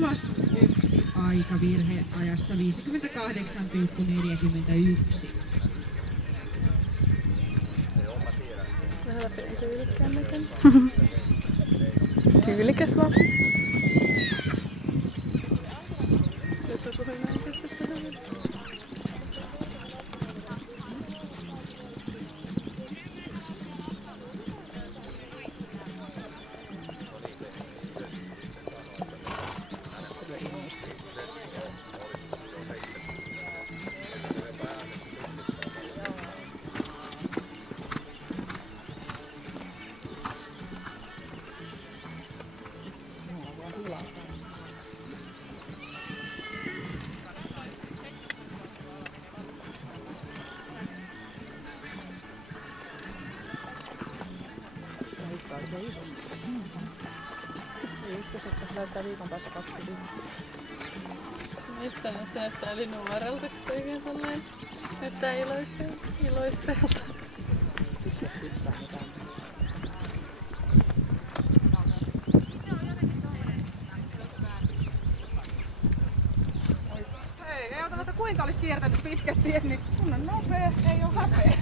tulos 1 aikavirhe ajassa 58,41. Vähän tyylikkään näköinen. Tyylikäs lapsi. Se näyttää viikon päästä 20. Mistä nyt se näyttää yli numerelta, kun se oikein tolleen näyttää iloisteelta. Hei, ei ota vaikka kuinka olisi kiertänyt pitkät tiet, niin kun on nopea, ei oo häpeä.